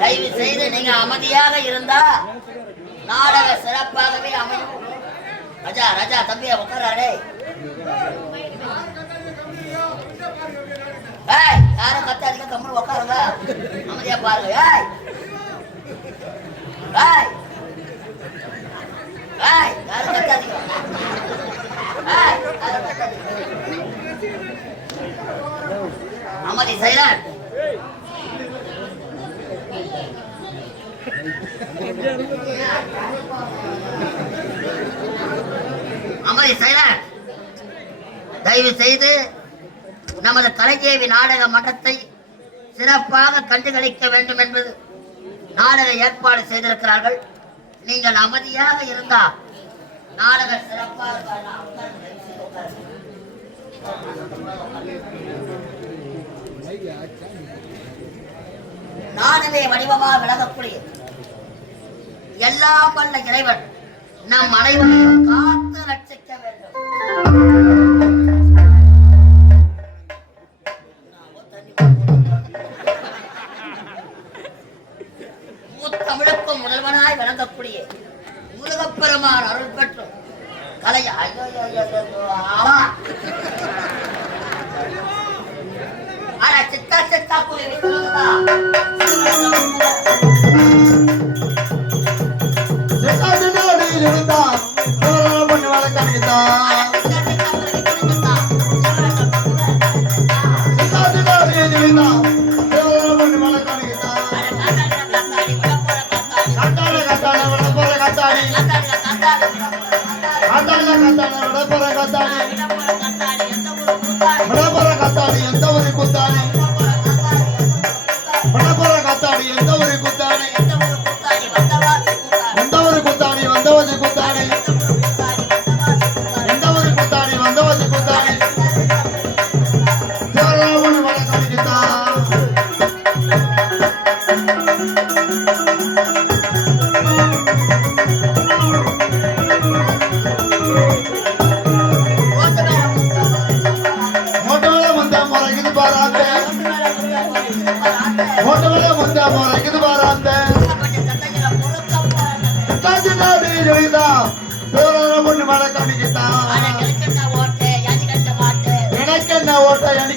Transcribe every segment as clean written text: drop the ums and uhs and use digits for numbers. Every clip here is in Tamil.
தயவு செய்து நீங்க அமைதியாக இருந்தா நாடக சிறப்பாகவே அமையும். ராஜா ராஜா தம்பியா உட்காராடே. யாரும் கத்தாதீங்க, கம்மல் உட்காருங்க, அமைதியா பாருங்க. யாரும் கத்தாதீங்க. அமைதி சைலண்ட். அமைதி சைலண்ட். தயவு செய்து நமது கலைஞேவி நாடக மன்றத்தை சிறப்பாக கண்டுகளிக்க வேண்டும் என்பது நாடக ஏற்பாடு செய்திருக்கிறார்கள். நீங்கள் அமைதியாக இருந்தால் நாடக சிறப்பாக நாடகை வடிவமாக விளங்கக்கூடிய எல்லாம் வல்ல இறைவன் நம் அனைவரையும் காத்து ரட்சிக்க வேண்டும். தமிழுக்கும் முதல்வனாய் விளங்கக்கூடிய முருகப்பெருமான் அருள் பெற்றும் கலைய சித்தா சித்தா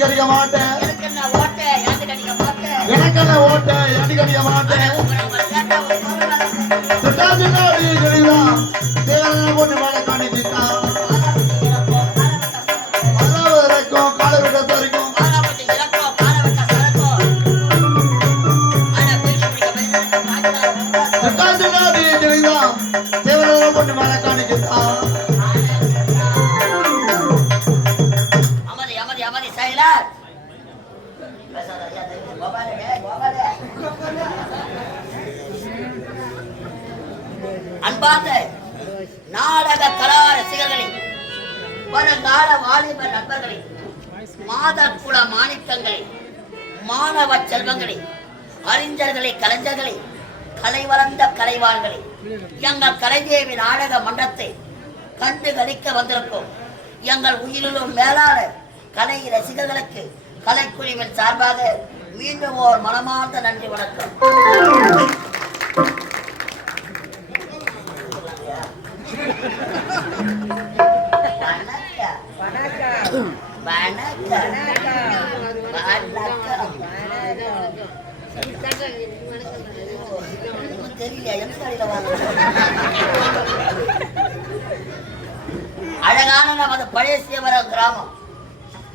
கடிக்க மாட்டேன். எனக்கு என்ன ஓட்ட யாரு கடிக்க மாட்டேன். எனக்கு என்ன ஓட்ட யாரு கடிக்க மாட்டேன். திட்டாதினாடி சொல்லிதான் தேவனை போட்டு மேலே காணிச்சிட்டான். அளவு இறக்கும் கால விட்ட வரைக்கும் திட்டாதினாடி சொல்லிதான் தேவனை போட்டு மேலே காணிச்சிட்டான். அன்பார்ந்த நாடக கலா ரசிகர்களே, வருங்கால வாலிப நண்பர்களே, மாதக்குல மாணிக்கங்களே, மாணவ செல்வங்களே, அறிஞர்களே, கலைஞர்களே, கலை வளர்ந்த கலைவான்களே, எங்கள் கலைதேவி நாடக மன்றத்தை கண்டு களிக்க வந்திருக்கும் எங்கள் உயிரிலும் மேலான கலை ரசிகர்களுக்கு கலைக்குழுவின் சார்பாக மீண்டும் ஓர் மனமார்ந்த நன்றி வணக்கம். அழகான நமது பழைய சிவரம் கிராமம்,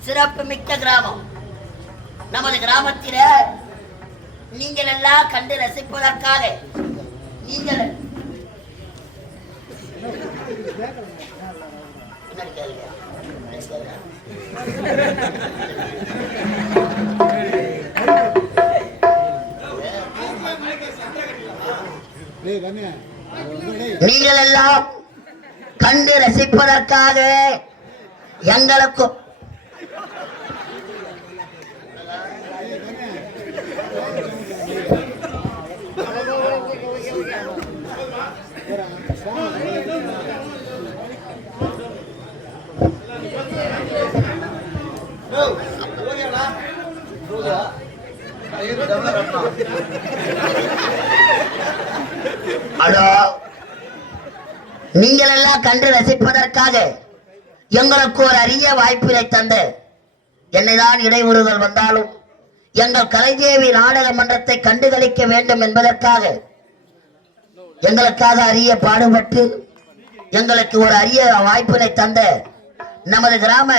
சிறப்பு மிக்க கிராமம். நமது கிராமத்தில நீங்கள் எல்லாம் கண்டு ரசிப்பதற்காக நீங்கள் நீங்கள் எல்லாம் கண்டு ரசிப்பதற்காக எங்களுக்கும் ஹலோ, நீங்கள் எல்லாம் கண்டு ரசிப்பதற்காக எங்களுக்கு ஒரு அரிய வாய்ப்பினை தந்து என்னைதான் இடையூறுகள் வந்தாலும் எங்கள் கலைதேவி நாடக மன்றத்தை கண்டுகளிக்க வேண்டும் என்பதற்காக எங்களுக்காக அரிய பாடுபட்டு எங்களுக்கு ஒரு அரிய வாய்ப்பினை தந்த நமது கிராம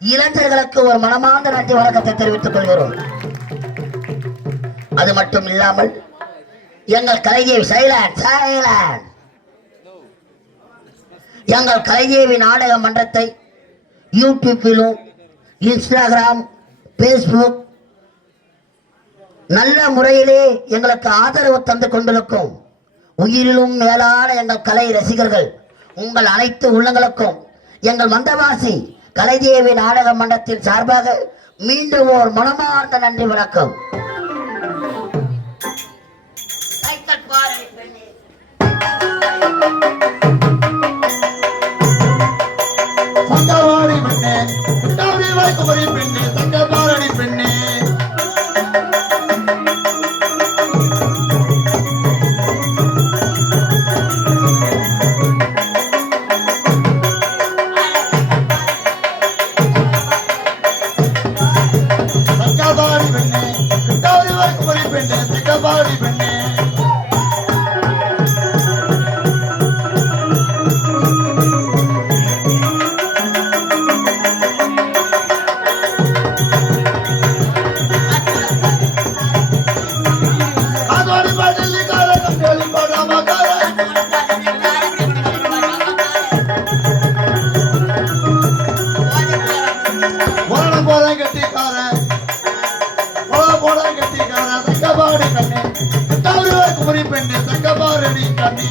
இளைஞர்களுக்கு ஒரு மனமார்ந்த நன்றி வணக்கத்தை தெரிவித்துக் கொள்கிறோம். அது மட்டும் இல்லாமல் எங்கள் கலைதேவி எங்கள் கலைதேவி நாடக மன்றத்தை யூடியூப்பிலும் இன்ஸ்டாகிராம், பேஸ்புக் நல்ல முறையிலே எங்களுக்கு ஆதரவு தந்து கொண்டிருக்கும் உயிரிலும் மேலான எங்கள் கலை ரசிகர்கள் உங்கள் அனைத்து உள்ளங்களுக்கும் எங்கள் வந்தவாசி கலைதேவி நாடக மன்றத்தின் சார்பாக மீண்டும் ஒரு மனமார்ந்த நன்றி வணக்கம். சங்கவாடி பெண்ணே, குட்டாவி வாய்க்குமரி பெண்ணே, சங்கபாரணி பெண்ணே, சங்கபாடி பெண்ணே, குட்டாவி வாய்க்குமரி பெண்ணே, சங்கபாடி பெண்ணே, பெண்ணே, சங்கபாரணி கண்ணி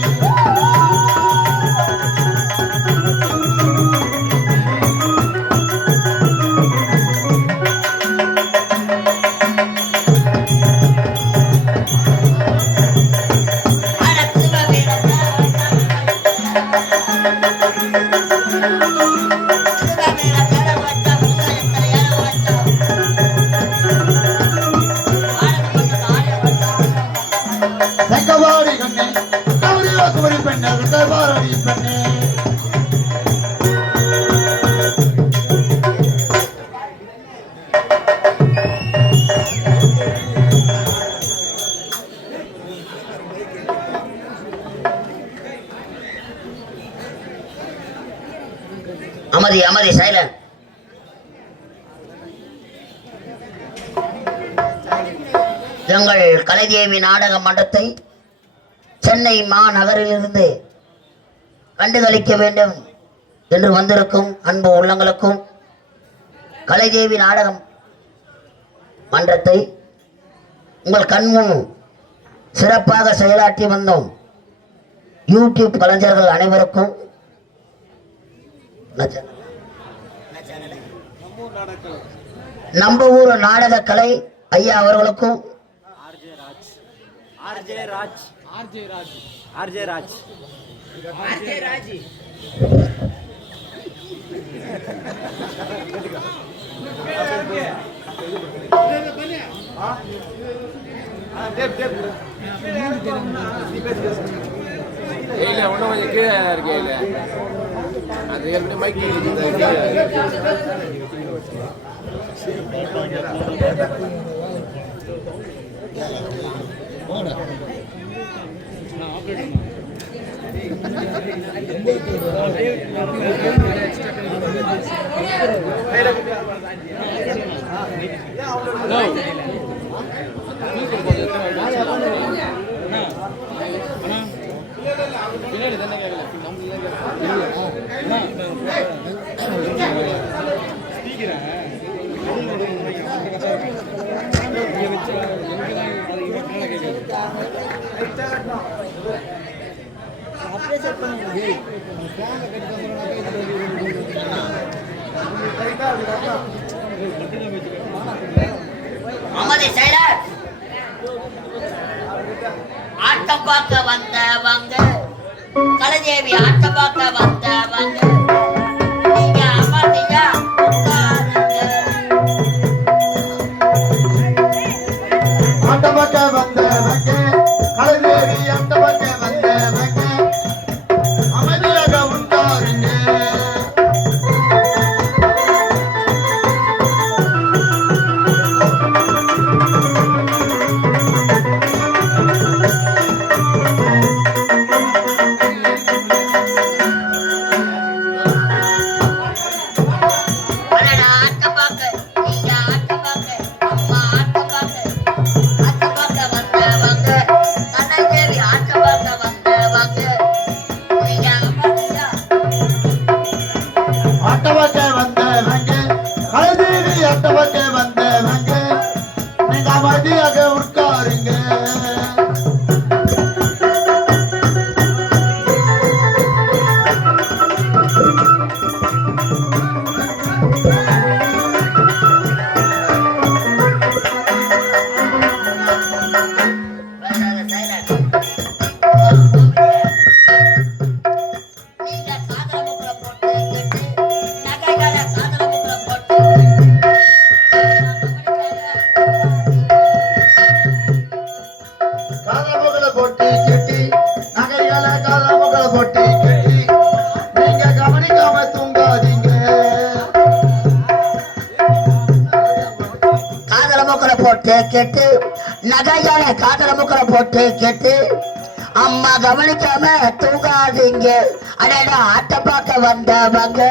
சங்கபாடி கண்ணே, கவரி வாக்குமரி பெண்ணே, சங்கபாரணி பெண்ணே, அமதி அமதி சைலன். எங்கள் கலைதேவி நாடக மன்றத்தை சென்னை மாநகரிலிருந்து கண்டுகளிக்க வேண்டும் என்று வந்திருக்கும் அன்பு உள்ளங்களுக்கும் கலைதேவி நாடகம் மன்றத்தை உங்கள் கண்முன் சிறப்பாக செயலாற்றி வந்தோம் யூடியூப் கலைஞர்கள் அனைவருக்கும் நம்ம ஊர் நாடக கலை ஐயா அவர்களுக்கும் ஆட்டம் பார்க்க வந்தவங்க கலைதேவி ஆட்டம் பார்க்க வந்தவங்க நீங்க அமர்ந்தீங்க ஆட்டம் பார்க்க வந்தவங்க கலைதேவி ஆட்டம் பார்க்க வந்தவங்க அமைதியாக உண்டாருங்க. கேட்டு நகையான காதல முக்கரை போட்டு கேட்டு அம்மா கவனிக்காம தூங்காதீங்க. அடடா ஆட்ட பார்க்க வந்தவங்க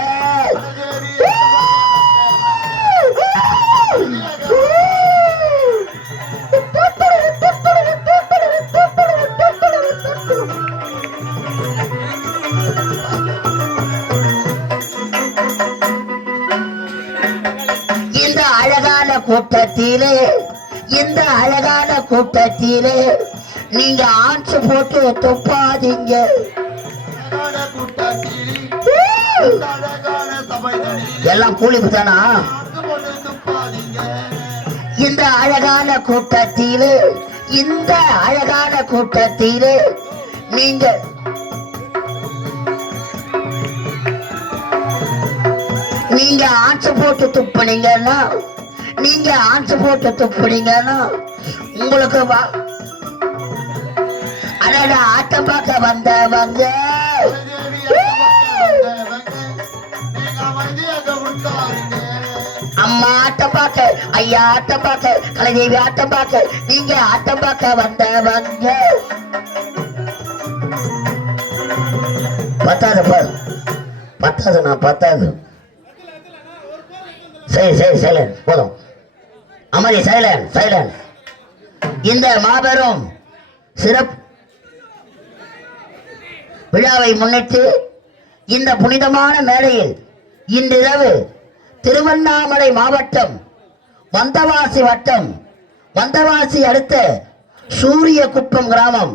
இந்த அழகான கூட்டத்திலே இந்த அழகான கூட்டத்திலே நீங்க ஆன்சு போட்டு துப்பாதீங்க. எல்லாம் கூலிப்பு தானா? இந்த அழகான கூட்டத்திலே இந்த அழகான கூட்டத்திலே நீங்க நீங்க ஆன்சு போட்டு துப்புனீங்கன்னா நீங்க ஆன்சு போட்டு துப்புனீங்கன்னா உங்களுக்கு அடடா ஆட்டம் பார்க்க வந்தவங்க அம்மா ஆட்டம் பார்க்க ஐயா ஆட்டம் பார்க்க கலைதேவி ஆட்டம் பார்க்க நீங்க ஆட்டம் பார்க்க வந்தவங்க. பத்தாது பாரு பத்தாது நான் பத்தாது சரி சரி சைலண்ட் போதும். அமைதி. Silent silent. இந்த மாபெரும் சிறப்பு விழாவை முன்னிட்டு இந்த புனிதமான மேடையில் இன்றிரவு திருவண்ணாமலை மாவட்டம் வந்தவாசி வட்டம் வந்தவாசி அடுத்த சூரிய குப்பம் கிராமம்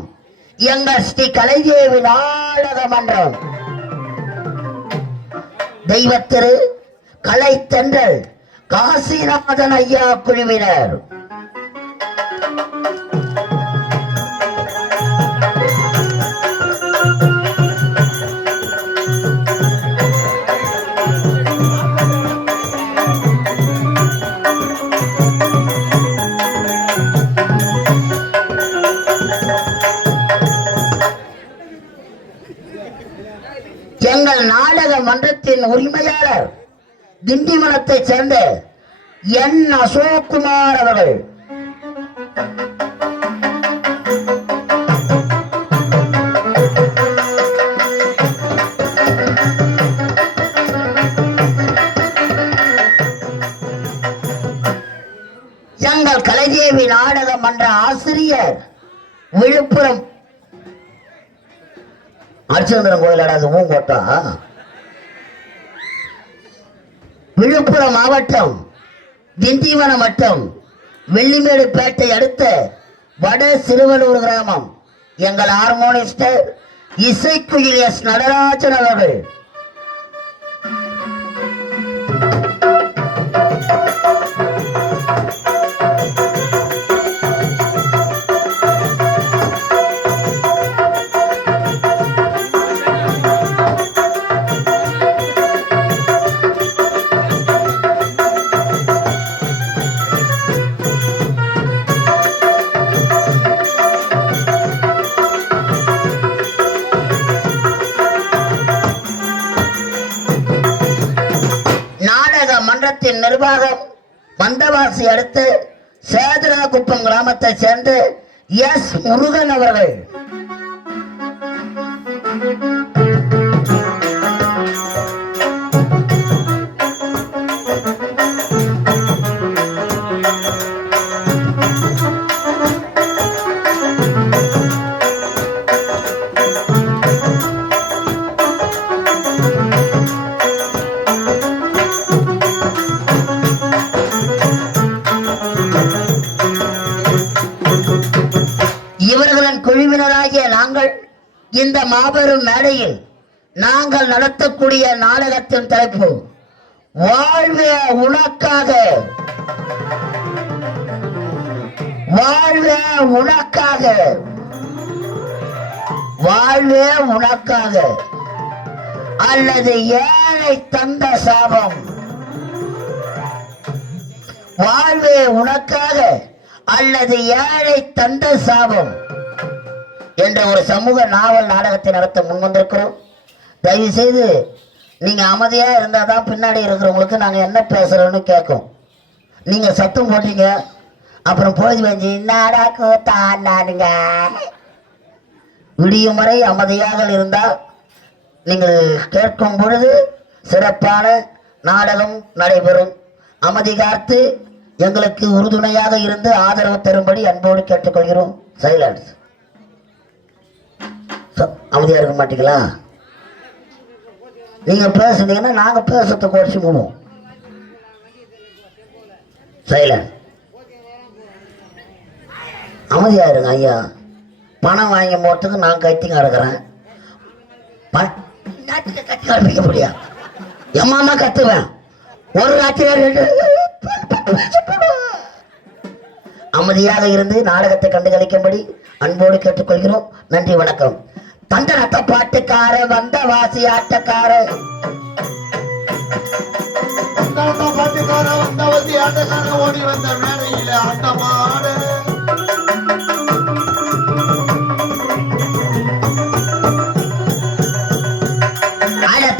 எங்கள் ஸ்ரீ கலைதேவி நாடக மன்றம் தெய்வத்திரு கலை தென்றல் காசிநாதன் ஐயா குழுவினர் எங்கள் நாடக மன்றத்தின் உரிமையாளர் திண்டிவனத்தை சேர்ந்த என் அசோக்குமார் அவர்கள் எங்கள் கலைதேவி நாடக மன்ற ஆசிரியர் விழுப்புரம் அரிச்சந்திரன் கோயிலாடாது ஊங்கோட்டா விழுப்புரம் மாவட்டம் திண்டிவனம் வட்டம் வெள்ளிமேடு பேட்டை அடுத்த வட சிறுவலூர் கிராமம் எங்கள் ஹார்மோனிஸ்டர் இசைக்குயில் எஸ் நடராஜன் அவர்கள் நிர்வாகம் வந்தவாசி அடுத்து சேதராகுப்பம் கிராமத்தை சேர்ந்த எஸ் முருகன் அவர்கள் குழுவினராகிய நாங்கள் இந்த மாபெரும் மேடையில் நாங்கள் நடத்தக்கூடிய நாடகத்தின் தலைப்பு வாழ்வே உனக்காக. வாழ்வே உனக்காக. வாழ்வே உனக்காக அல்லது ஏழை தந்த சாபம். வாழ்வே உனக்காக அல்லது ஏழை தந்த சாபம் என்ற ஒரு சமூக நாவல் நாடகத்தை நடத்த முன்வந்திருக்கிறோம். தயவு செய்து நீங்க அமைதியா இருந்தாதான் பின்னாடி இருக்கிறவங்களுக்கு நாங்க என்ன பேசுறோம்னு கேட்கும். நீங்க சத்தம் போட்டீங்க அப்புறம் போய் வச்சு நாடாக்குங்க. விடியும் வரை அமைதியாக இருந்தால் நீங்கள் கேட்கும் பொழுது சிறப்பான நாடகம் நடைபெறும். அமைதி காத்து எங்களுக்கு உறுதுணையாக இருந்து ஆதரவு தரும்படி அன்போடு கேட்டுக்கொள்கிறோம். சைலன்ஸ். அமைதியா இருக்க மாட்டீங்களா? நீங்க பேசுனீங்கன்னா நாங்க பேசத்தை குறைச்சி போடுவோம். சைலன்ட். அமைதியா இருங்க ஐயா. பணம் வாங்கி போறதுக்கு நான் கத்திங்க இருக்கிறேன். கத்தி காண்பிக்க முடியாது. எம்மாமா கத்துவேன். ஒரு ராத்திரி அமைதியாக இருந்து நாடகத்தை கண்டுகளிக்கும்படி அன்போடு கேட்டுக்கொள்கிறோம். நன்றி, வணக்கம். தண்டனத்த பாட்டுக்கார வந்த வாசி ஆட்டக்கார ஓடி வந்த மேடையில ஆட்டமாடு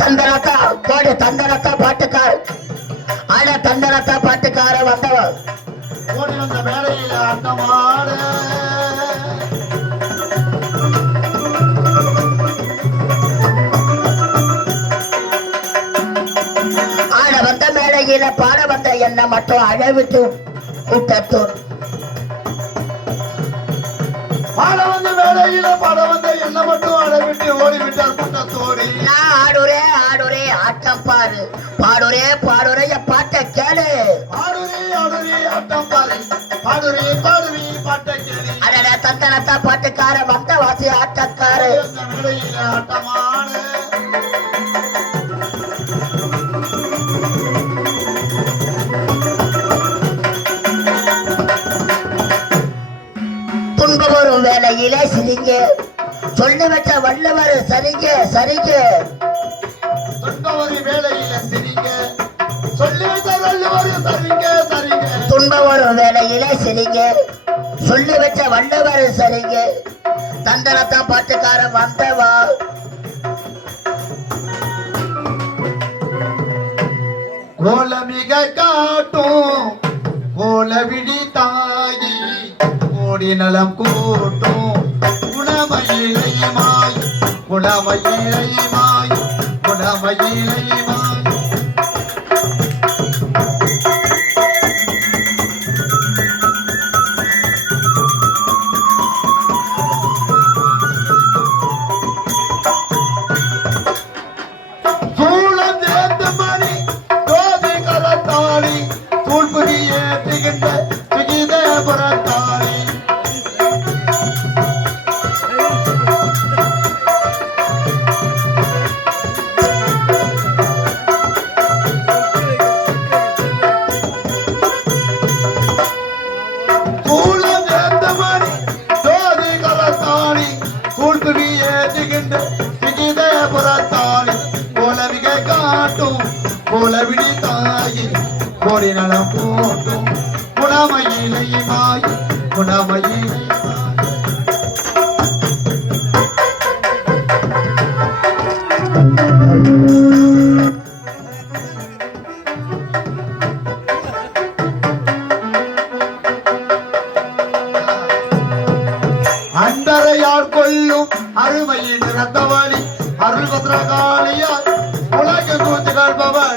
தந்தனத்தா போடு. தந்தனத்தா பாட்டுக்கார ஆட தந்தனத்தா பாட்டுக்கார வந்தவள் ஓடி வந்த மேடையில ஆட்டமாடு வேலையில பாட வந்த என்ன மட்டும் அழவிட்டு கூட்டத்தோர் பாட வந்த வேலையில பாட வந்த என்ன மட்டும் அழவிட்டு ஓடிவிட்டார் கூட்டத்தோடி. நான் ஆடுறே ஆடுறே ஆட்டம் பாரு, பாடுறே பாடுறே என் பாட்டை கேளு. ஆடுறே ஆடுறே ஆட்டம் பாரு, பாடுறே பாடுறே பாட்டை கேளு. அடடா தந்தனத்தா பாட்டுக்கார வந்த வாசி ஆட்டக்காரு. அந்த வேலையில ஆட்டமான துன்ப வரும் வேலையிலே சிரிங்க, சொல்லி வச்ச வள்ளுவர் சரிங்க சரிங்க. துன்பவரி வேலையில சிரிங்க, சொல்லி வச்ச வள்ளுவர் சரிங்க சரிங்க. துன்ப வரும் வேலையிலே சிரிங்க, சொல்லி வச்ச வள்ளுவர் சரிங்க. தந்தனத்தா பாட்டுக்கார வந்தவா கோலமிக காட்டும் கோலவிழி தாயி கோடி நலம் கூட்டும் குணமயிலையுமாய் குணமயிலையுமாய் குணமயிலையுமாய். சூழம் சேர்ந்த மணி தோதி கலத்தாளி தூள்புதி ஏற்றுகின்ற சுகித புறத்தாளி. சூழம் சேர்ந்த மணி தோதி கலத்தாளி தூள்புதி ஏற்றுகின்ற சுகித புறத்தாளி. கோலமிக காட்டும் கோலவிழி தாயி கோடி நலம் கூட்டும் குணமயிலையுமாய் குணமயிலையுமாய். அன்பரையால் கொல்லும் அருமையின் ரத்தவழி அருள் பத்ரகாளியார் உலக கூத்து கல்பவர்